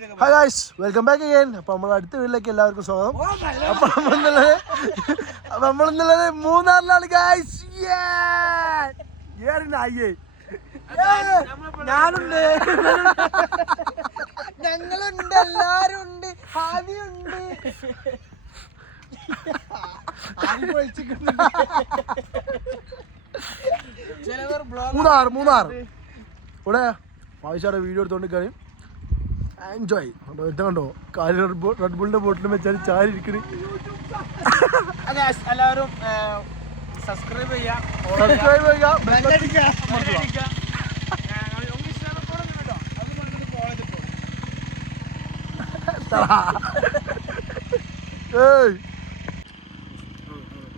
Hi guys, welcome back again. അപ്പോൾ നമ്മൾ അടുത്ത വീട്ടിലേക്ക് എല്ലാവർക്കും സ്വാഗതം. അപ്പോൾ നമ്മളിന്നുള്ളത് മൂന്നാറിലാണ് ഗൈസ്. ഞാനുണ്ട്, ഞങ്ങളുണ്ട്, എല്ലാരും ഉണ്ട്, ഹാദിയുണ്ട്. മൂന്നാർ ഇവിടെ ആവശ്യമായിട്ട് വീഡിയോ എടുത്തോണ്ടിരിക്കാണ്. എൻജോയ് കണ്ടോ, കാല് റെഡ് ബുളിന്റെ ബോട്ടിൽ വെച്ചാൽ ചാരി ഇരിക്കണ്. എല്ലാവരും സബ്സ്ക്രൈബ് ചെയ്യുക.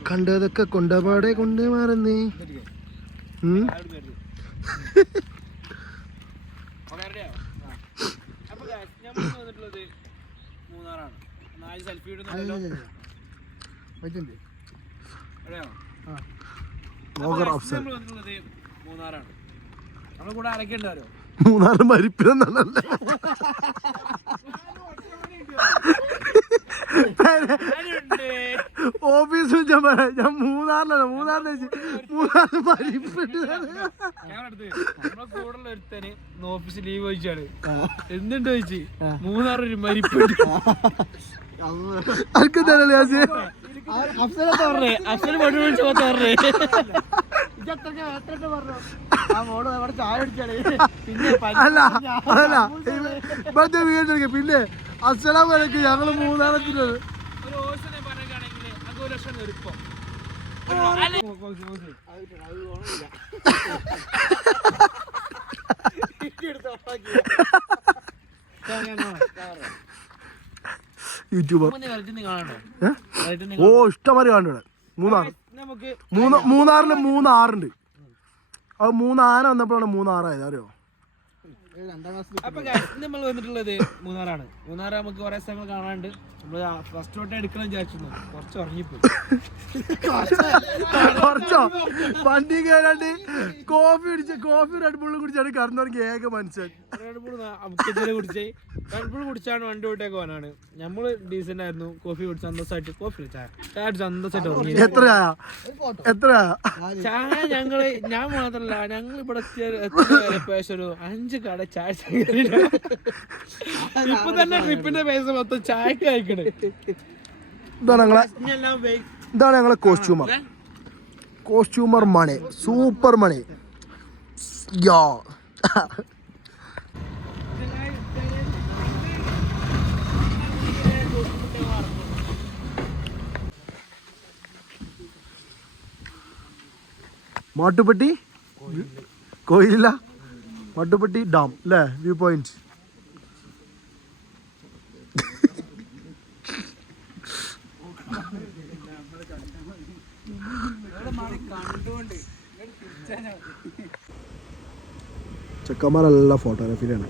കണ്ടതൊക്കെ കൊണ്ടപാടെ കൊണ്ട് മാറുന്നേ. മൂന്നാറാണ്. നമ്മളെ കൂടെ ആരൊക്കെ ഉണ്ടാരോ? മൂന്നാറ് മരിപ്പില്ലെന്നല്ല, ഓഫീസിൽ ഞാൻ മൂന്നാറിലാണ്. മൂന്നാറിന് മരിപ്പിട്ട് നമ്മളെ കൂടെ ഒരുത്തന് ഓഫീസിൽ ലീവ് ചോദിച്ചാണ്. എന്തുണ്ട് ചോദിച്ചു, മൂന്നാറൊരു മരിപ്പിട്ട്. പിന്നെ അസ്സലാം വലൈക്കും, ഞങ്ങള് മൂന്നാറത്തിലാണ്. യൂട്യൂബർ ഓ ഇഷ്ടംമാതിരി കാണുന്നുണ്ട്. മൂന്നാറില് 3 ആറുണ്ട്. അത് 3 ആന വന്നപ്പോഴാണ് 3 ആറായത്, അറിയോ? അപ്പൊ നമ്മൾ വന്നിട്ടുള്ളത് മൂന്നാറാണ്. മൂന്നാറ് നമുക്ക് കുറെ സ്ഥലങ്ങൾ കാണാനുണ്ട്. നമ്മള് ഫസ്റ്റ് തൊട്ട് എടുക്കണം വിചാരിച്ചിരുന്നു, കുറച്ച് ഉറങ്ങിപ്പോയി. കുറച്ചോ വണ്ടി കയറാണ്ട് കോഫി റെഡ് ബുള്ളും കുടിച്ചാണ് കറന്നുറങ്ങി ഏക മനുഷ്യൻ. റെഡ് ബുൾ കുടിച്ചാണ് വണ്ടി വിട്ടേക്ക് പോകാനാണ്. നമ്മള് ഡീസന്റ് ആയിരുന്നു, കോഫി കുടിച്ച് സന്തോഷമായിട്ട് സന്തോഷമായിട്ട് ഉറങ്ങി. ചായ ഞാൻ മാത്രല്ല, ഞങ്ങൾ ഇവിടെ ഒരു 5 കട ചായ ഇപ്പൊ തന്നെ ട്രിപ്പിന്റെ പൈസ മൊത്തം ചായക്ക് അയക്കണേ. ഇതാണ് ഞങ്ങളെ കോസ്റ്റ്യൂമർ മണി, സൂപ്പർ മണി. മാട്ടുപ്പെട്ടി കോയിലില്ല, മാട്ടുപ്പെട്ടി ഡാം അല്ലേ, വ്യൂ പോയിന്റ്. ചെക്കന്മാരെല്ലാം ഫോട്ടോഗ്രാഫിയിലാണ്.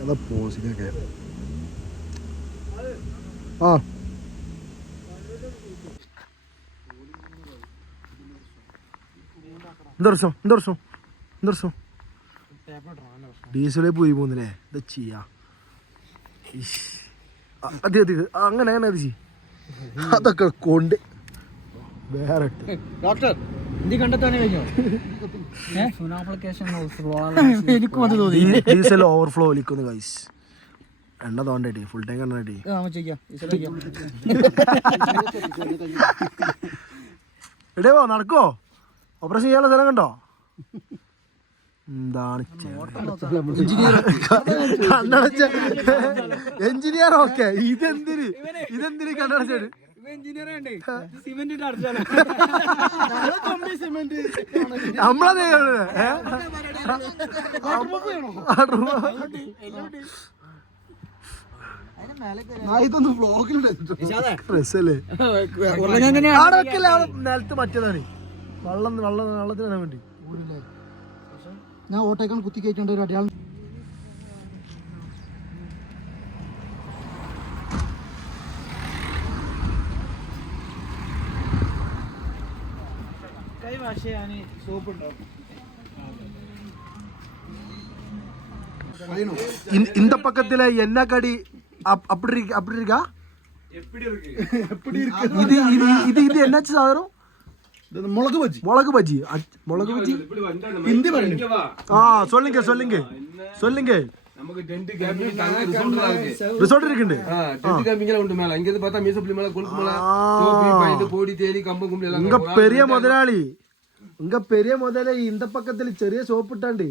ഏതാ പോസിനൊക്കെ എന്താ ഡീസലേ പോയി പോകുന്നില്ലേ, എന്താ ചെയ്യാ? അങ്ങനെ അത് ചെയ്യും. അതൊക്കെ കൊണ്ട് വേറെ ഡീസൽ ഓവർഫ്ലോ വലിക്കുന്നു ഗൈസ്. എണ്ണ തോണ്ടേ, ഫുൾ ടാങ്ക് എണ്ണ റെഡി. എടേവോ നടക്കോ? ഓപ്പറേഷൻ ചെയ്യാനുള്ള സ്ഥലം കണ്ടോ? എന്താണ് എഞ്ചിനീയർ? ഓക്കെ, ഇതെന്തിന് കണ്ടടച്ചാണ്? നമ്മളതേ നിലത്ത് മറ്റേതാണ് വെള്ളത്തിന് വേണ്ടി. ഞാൻ ഓട്ടേക്കാൾ കുത്തി കയറ്റേണ്ട ഒരു അടയാളം. വാഷ് ചെയ്യാൻ സോപ്പ് ഉണ്ടോ? இந்த பக்கத்துல என்ன கடி அப்படி இருக்கா? இது என்னாச்சு சாதனம்? മുളക് ബജി முளகு பஜ்ஜி. ഹിന്ദി പറഞ്ഞു. சொல்லுங்க. நமக்கு டென்ட் கேம்பிங் அங்க ரிசார்ட் இருக்குண்டு. டென்ட் கேம்பிங்ல உண்டு மேல. இங்க இருந்து பார்த்தா மீசப்ளி மேல கொளுக்கு மேல டோப்பி பாயிண்ட் கோடி தேடி கம்பம் கும்பி எல்லாம். உங்க பெரிய முதலாளி இந்த பக்கத்துல ചെറിയ சோப்பு இட்டாண்டி.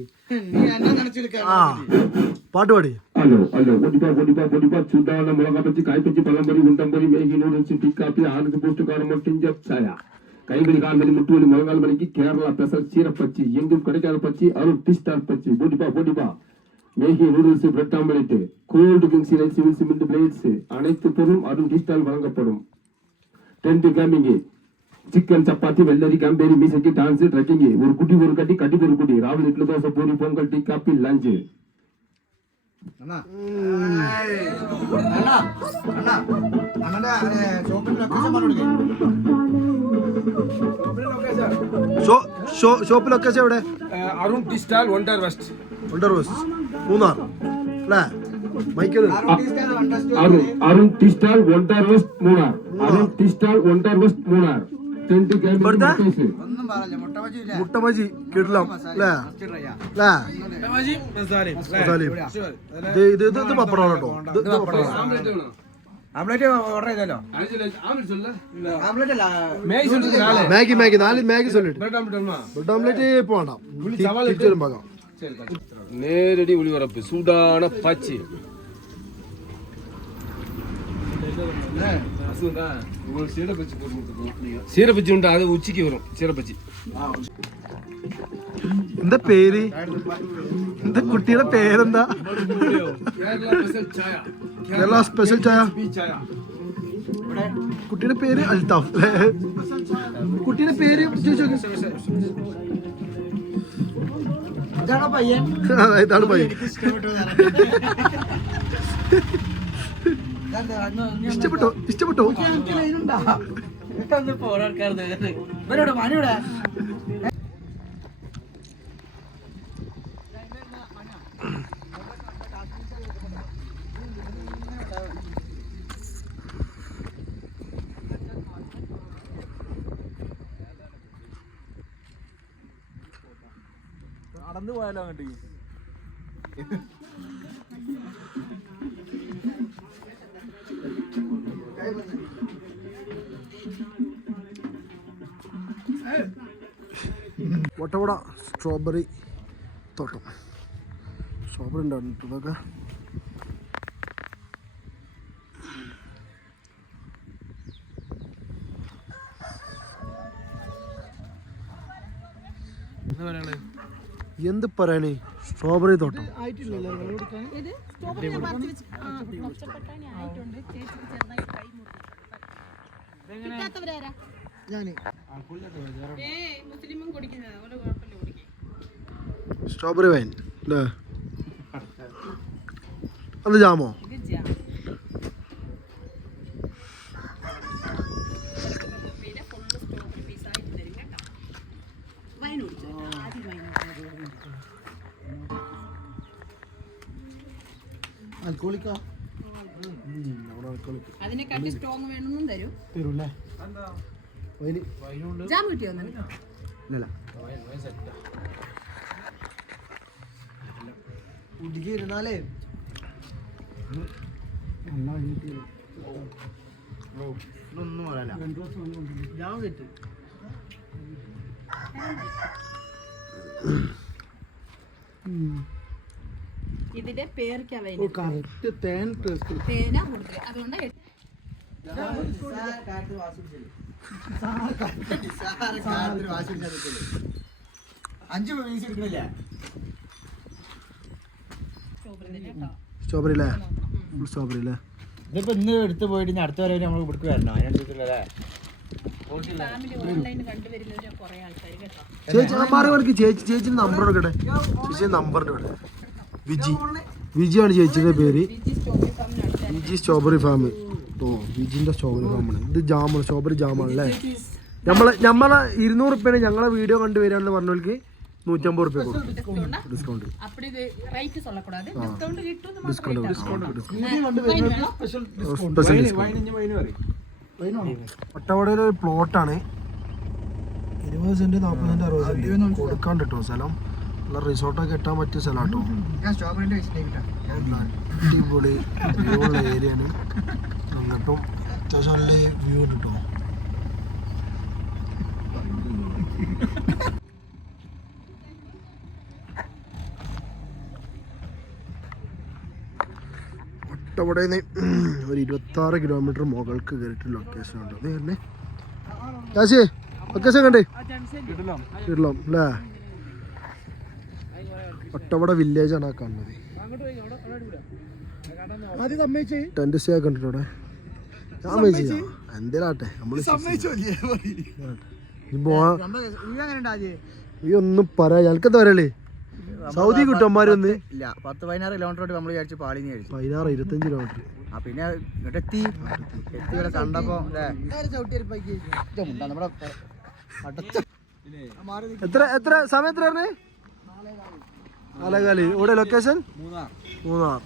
നീ എന്നെ നനച്ചിരിക്കാ. பாட்டு பாடி. ஹலோ பொடிப்பா சூடான மிளகா பச்சி காய் பச்சி பழம் பறி உண்டம் பறி மேகி நூடுல்ஸ் டீ காபி ஆனது போஸ்ட் காரம் மட்டும் சாயா கைவலி கால்வலி முட்டு வலி முழங்கால் வலிக்கு கேரளா ஸ்பெஷல் சீரப்பச்சி எங்கும் கிடைக்காத பச்சி அருள் டீ ஸ்டார் பச்சி பொடிப்பா Maggi noodles bread omelette gold kings civil cement blades அனைத்து பொருளும் அருள் டீ ஸ்டால் வழங்கப்படும். டென்ட் கேம்பிங் சிக்கன் சப்பாத்தி வெள்ளரி காம்பேரி மீசைக்கு டான்ஸ் ட்ரெக்கிங் ஒரு குட்டி ஒரு கட்டி கட்டி ஒரு குட்டி ராவல் idli dosa puri pongal tea coffee lunch. അണ്ണാ അണ്ണന്റെ ഷോപ്പിന്റെ ലൊക്കേഷൻ പറഞ്ഞു. ഷോപ്പ് ലൊക്കേഷൻ എവിടെ? Arun tea stall Wonder West Munnar അല്ലേ? Michael Arun tea stall Wonder West Munnar. Arun tea stall Wonder West Munnar. Tent camp ഒന്നും പറയില്ല. മുട്ട ബജി കിടലാം അല്ലേ? ഇത് പപ്പടം കേട്ടോ. ആംപ്ലേറ്റ് ഓർഡർ ചെയ്തല്ലോ. ആംപ്ലേറ്റ് അല്ല മാഗി 4 മാഗി சொல்லிட்டு பிரெட் ஆம்லெட் இப்போ வேண்டாம். തിരിച്ചു വരുമ്പോ നേരടി ഒളിവറപ്പ് സൂടാന പച്ചി சீரப்பச்சி உண்டு. அது உச்சிக்கு வரும் சீரப்பச்சி. എന്താ പേര്? എന്താ കുട്ടിയുടെ പേരെന്താ? കേരള സ്പെഷ്യൽ ചായ. കുട്ടിയുടെ പേര് അൽത്താഫ്. കുട്ടിയുടെ പേര് ഇതാണ് പയ്യൻ. ഇതാണ് പയ്യൻ. ഇഷ്ടപ്പെട്ടോ? നടന്നു പോയാലോ അങ്ങോട്ട്? വട്ടവട സ്ട്രോബെറി തോട്ടം. സ്ട്രോബെറി ഉണ്ടായിരുന്നു ഇതൊക്കെ. എന്ത് പറയാനേ? സ്ട്രോബെറി തോട്ടം സ്ട്രോബെറി വൈൻ അല്ലേ? അത് ജാമോ? ആൽക്കോളിക്കാ. അതിനെക്കാട്ടി സ്ട്രോങ് വേണമെന്നും തരും. തരൂല്ലേ? ജാം കിട്ടിയോ? ഇല്ല കുടിക്ക് ഇരുന്നാലേ ഒന്നും പറയല. ജാം കിട്ടി. ഇതിന്റെ പേർക്കാ കറക്റ്റ് തേൻ ടേസ്റ്റ്. തേനാ കൊടുത്തത്. അതുകൊണ്ട് അഞ്ച് പീസ് എടുക്കണില്ല. സ്ട്രോബെറി അല്ലേ? സ്ട്രോബെറി അല്ലേ? ഇതിപ്പോ ഇന്ന് എടുത്ത് പോയിട്ട് ഇനി അടുത്ത വരെ നമ്മൾ ഇവിടേക്ക് വരണം. അതിനനുസരിച്ചല്ലേ ചേച്ചി മാറി ചേച്ചി നമ്പർ എടുക്കട്ടെ. ചേച്ചി നമ്പറിന്റെ ഇവിടെ വിജിയാണ് ചേച്ചിയുടെ പേര്. Viji strawberry farm. ഓ വിജിന്റെ സ്ട്രോബെറി ഫാമാണ്. ഇത് ജാമാണ്, സ്ട്രോബെറി ജാമാണ് അല്ലേ? നമ്മളെ 200 റുപ്യാണ് ഞങ്ങളെ വീഡിയോ കണ്ടുവരാന്ന് പറഞ്ഞവർക്ക് 150 റുപ്യ ഡിസ്കൗണ്ട്. ഒട്ടവടയിലെ ഒരു പ്ലോട്ടാണ്. 20 സെന്റ് 40 സെന്റ് 60 സെന്റ് കൊടുക്കാണ്ട് കേട്ടോ സ്ഥലം. നല്ല റിസോർട്ടൊക്കെ കെട്ടാൻ പറ്റിയ സ്ഥലം കേട്ടോ. അടിപൊളി വ്യൂ ഉള്ള ഏരിയയാണ്. അങ്ങോട്ടും അത്യാവശ്യം നല്ല വ്യൂ ഉണ്ട് കേട്ടോ. ഒട്ടവടയിൽ നിന്ന് ഒരു 26 കിലോമീറ്റർ മുകൾക്ക് കയറിയിട്ട് ലൊക്കേഷൻ ഉണ്ട്. അത് തന്നെ കാശി ലൊക്കേഷൻ കണ്ടേ കിട്ടലാം അല്ലേ? ഒട്ടവട വില്ലേജാണ് ആ കാണുന്നത്. ടെന്റ് സ്റ്റേ ഒക്കെ കണ്ടിട്ടോ അവിടെ. ഞാൻ വെച്ചാ എന്തേലാട്ടെ നമ്മള് ഈ ഒന്നും പറയാ. ഞങ്ങൾക്കെന്താ പറയല്ലേ സൗദി കുട്ടന്മാരൊന്ന് 10-16 കിലോമീറ്റർ നമ്മൾ വിചാരിച്ചു പാളിന്ന് കഴിച്ചു. 16-25 കിലോമീറ്റർ. പിന്നെ ഇങ്ങോട്ട് എത്തി ഇവിടെ കണ്ടപ്പോ എത്ര സമയം എത്ര പറഞ്ഞേ? 4:15. ഇവിടെ ലൊക്കേഷൻ മൂന്നാർ.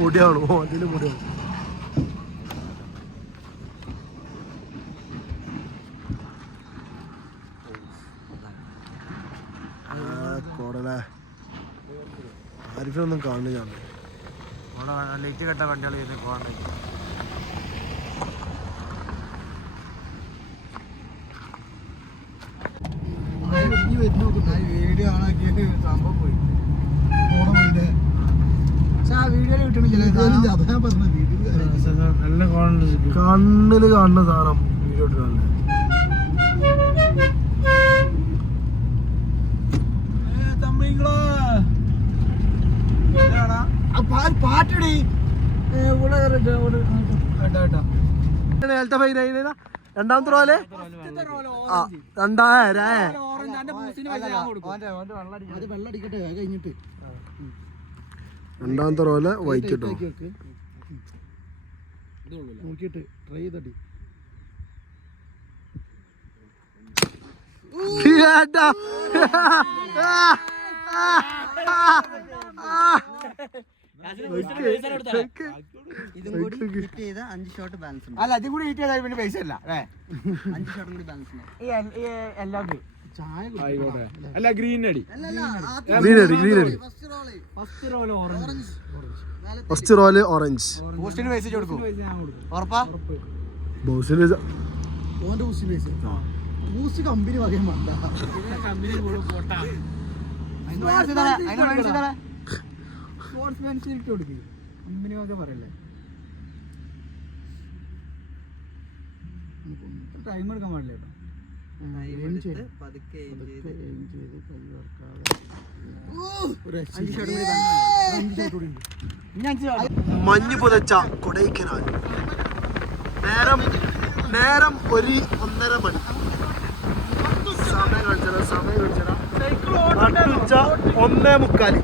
പൊടിയാണോ? അതിന് പൊടിയാണ്. കോടല്ലേ ആരിഫൊന്നും കാണുന്നില്ല. ലൈറ്റ് കെട്ട വണ്ടികൾ പോകണ്ട. വീഡിയോ ആണാക്കിയത് സംഭവം പോയി. പക്ഷെ ആ വീഡിയോയിൽ കിട്ടണില്ല. കണ്ണില് കാണുന്ന സാധനം വീഡിയോ ഇട്ട് പാട്ടടി രണ്ടാമത്തെ റോല് വെള്ളടിക്കട്ടെ കഴിഞ്ഞിട്ട് രണ്ടാമത്തെ റോല് വൈറ്റ് കിട്ടോ നോക്കിട്ട് ട്രൈ ചെയ്തടി. അല്ല അതും കൂടി ഹീറ്റ് ചെയ്താൽ പിന്നെ പൈസ അല്ല 5 ഷോട്ടും കൂടി ബാലൻസ് എല്ലാം അല്ല ഗ്രീൻ അടി ഫസ്റ്റ് റോല് ഓറഞ്ച്. പോസ്റ്റിന് പൈസ കൊടുക്കും ഉറപ്പാ? കമ്പനി പറയാൻ വേണ്ട. കമ്പനി ഒക്കെ പറയല്ലേ. ടൈം എടുക്കാൻ പാടില്ല കേട്ടോ. മഞ്ഞ് പുതച്ച കൊടൈക്കനാൽ. നേരം 1-1:30 മണി. സമയം കളിച്ചാൽ 1:45.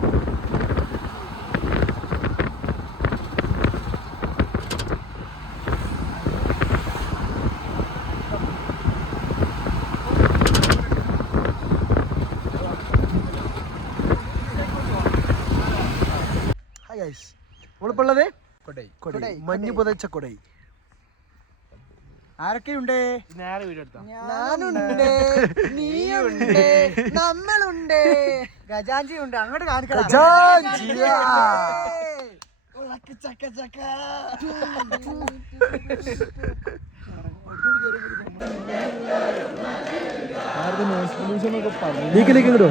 നമ്മളിപ്പുള്ളത് കൊടൈ, മഞ്ഞ് പുതച്ച കൊടൈ. ആരൊക്കെയുണ്ട്? നേരെ വീഡിയോ എടുത്താ ഞാനുണ്ട്, നീയുണ്ട്, നമ്മളുണ്ട്, ഗജാഞ്ചി ഉണ്ട്. അങ്ങോട്ട് കാണിക്കണം. നീക്കിലോ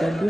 ചട്ടി